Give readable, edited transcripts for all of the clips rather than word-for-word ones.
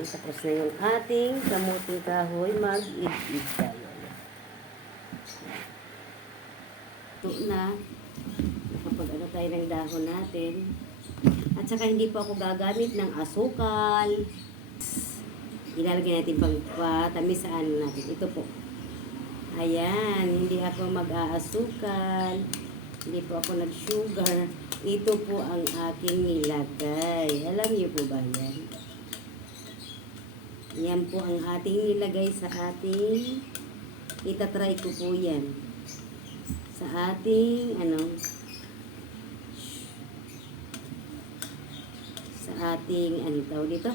Ayan, tapos na yung ating kamuting kahoy. Mag-id-id tayo. Ito na. Nakapag-ano tayo ng dahon natin. At saka hindi po ako gagamit ng asukal. Ilalagay natin pagpatamis sa ano natin. Ito po. Ayan, hindi ako mag-aasukal. Hindi po ako nag-sugar. Ito po ang aking nilagay. Alam niyo po ba yan? Yan po ang ating nilagay sa ating, itatry ko po yan. Sa ating, sa ating, tawag dito?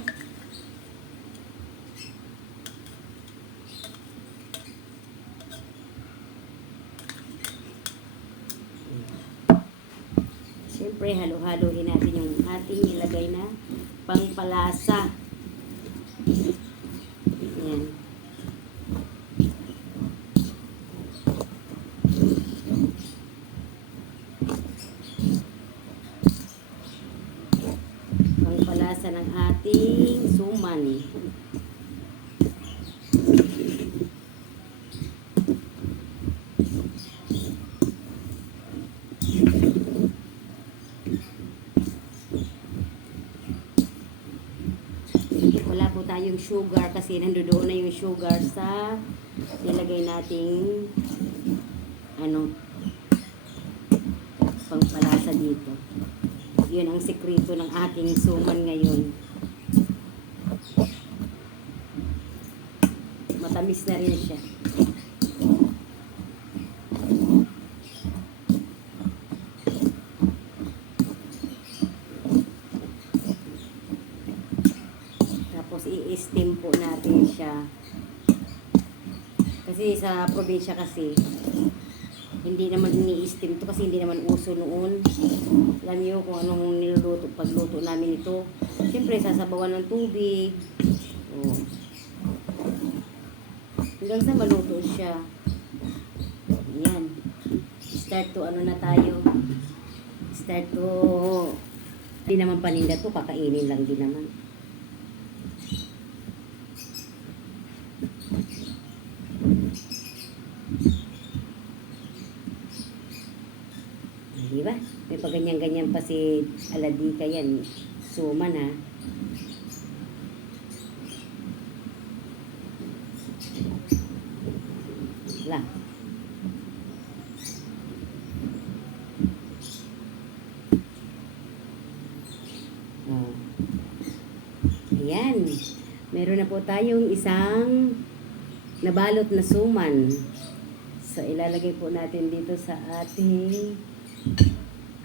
Siyempre, halo-haloin natin yung ating nilagay na pangpalasa. Ayan. Pangpalasa ng ating suman. Wala po tayong sugar kasi nandoon na yung sugar sa nilagay nating pangpalasa dito. Yun ang sekreto ng ating suman ngayon. Matamis na rin siya. I-steam po natin siya. Kasi sa probinsya kasi, hindi naman ini-steam to kasi hindi naman uso noon. Alam niyo kung anong niluluto, pagluto namin ito. Siyempre, sasabawan ng tubig. Oh. Hanggang sa maluto siya. Ayan. Start to na tayo. Start to, hindi naman paninda to, kakainin lang din naman. Diba? May paganyan-ganyan pa si Aladika yan. Suman ha. Wala. Oh. Ayan. Meron na po tayong isang nabalot na suman. So, ilalagay po natin dito sa ating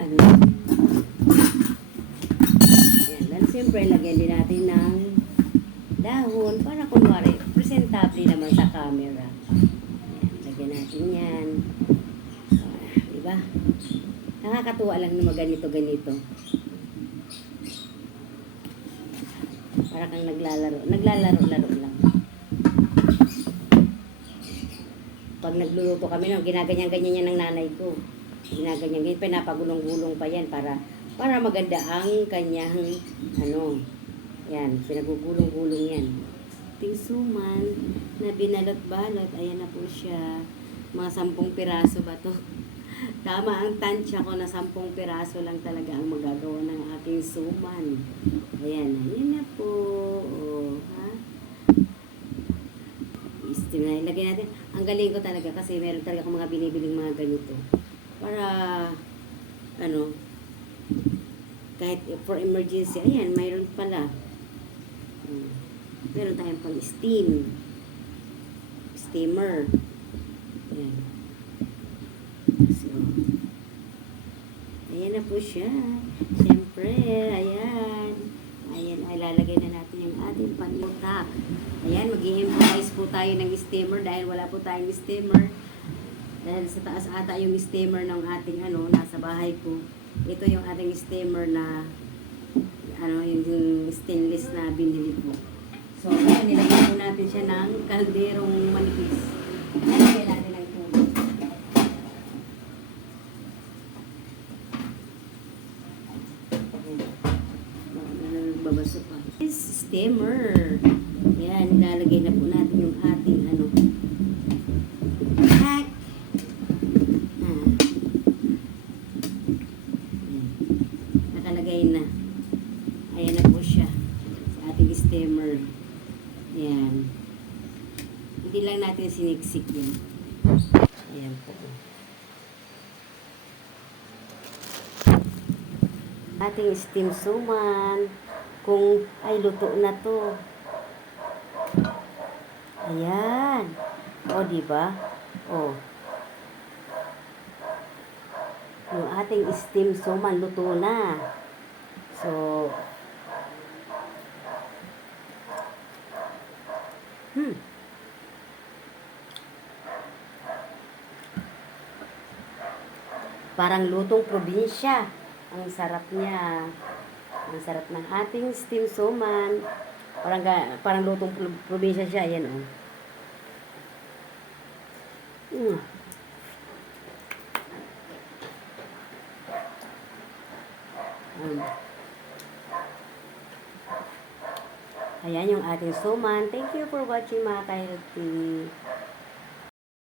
Ayan. Then, siyempre, lagyan din natin ng dahon para kunwari, presentable naman sa camera. Ayan, lagyan natin yan. Diba? Nakakatuwa lang na ganito-ganito. Para kang naglalaro. Naglalaro-laro lang. Pag nagluluto kami, ginaganyan-ganyan yan ng nanay ko. Ginaganyan-ganyan, pinapagulong-gulong pa yan para maganda ang kanyang, yan, pinagugulong-gulong yan. Ting suman na binalot-balot, ayan na po siya. Mga 10 piraso ba to? Tama ang tansya ko na 10 piraso lang talaga ang magagawa ng aking suman. Ayan na po. Oh, ha? I-steam na. Ilagay natin. Ang galing ko talaga kasi meron talaga akong mga binibiling mga ganito. Para, kahit for emergency, ayan, mayroon pala. Meron tayong pang steamer. Ayan. So, ayan na po siya. Siyempre, ayan. Ayan, ay lalagay na natin yung ating panutak. Ayan, mag-i-improvise po tayo ng steamer dahil wala po tayong steamer. Dahil sa taas ata yung steamer ng ating nasa bahay ko. Ito yung ating steamer na yung stainless na binili ko. So, ayan, nilagyan po natin siya ng kalderong manipis. Nilagyan natin ng tubig. Nagbabasa pa. steamer. Yan, ilalagay na po natin yung ating ano. Hack. Ah. Yan. Nakalagay na. Ayan na po siya. Sa ating steamer. Yan. Hindi lang natin siniksik yun. Ayan po. Ating steam suman. Kung ay luto na to. Ayan. O, diba? O. Yung ating steam suman luto na. So, parang lutong probinsya. Ang sarap niya. Ang sarap ng ating steam suman. Parang lutong probinsya siya. Ayan, o. Ayan yung ating suman. Thank you for watching, mga ka-healthy.